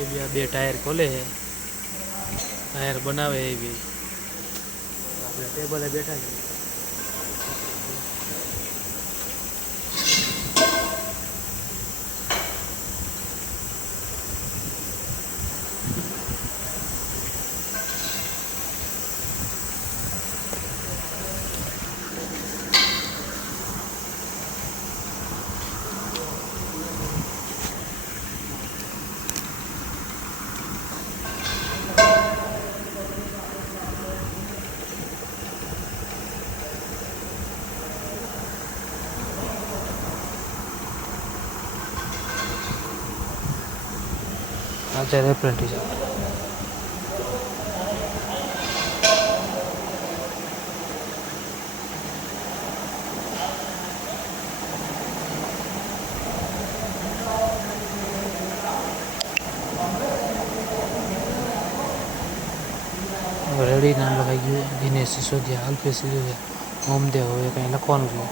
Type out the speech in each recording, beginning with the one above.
એ બી આ બે ટાયર ખોલે છે, ટાયર બનાવે એ બી આપણે ટેબલે બેઠા છીએ. અત્યારે એપ્રેન્ટિસ રેડી નામ લખાઈ ગયું. દિનેશ સિસોદિયા, અલ્પેશ સિસોદિયા, ઓમદેવ. હવે કંઈ લખવાનું છે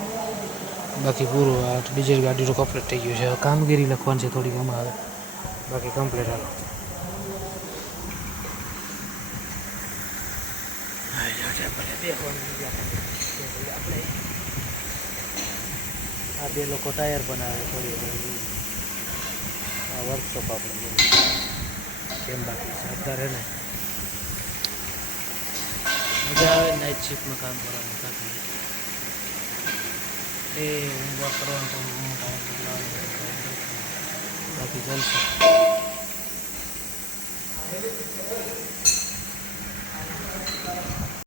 બાકી પૂરું. આ ડીઝલ ગાડીનું કમ્પ્લીટ થઈ ગયું છે. હવે કામગીરી લખવાની છે થોડીક એમાં. આવે બાકી કમ્પ્લીટ. હાલો આ બે લોકો ટાયર બનાવે થોડી થોડી. આ વર્કશોપ આપણે કેમ બાકી છે અત્યારે ને મજા આવે નાઇટ શિફ્ટમાં કામ કરવાનું. બાકી એ હોમવર્ક કરવાનું, બાકી ચાલશે.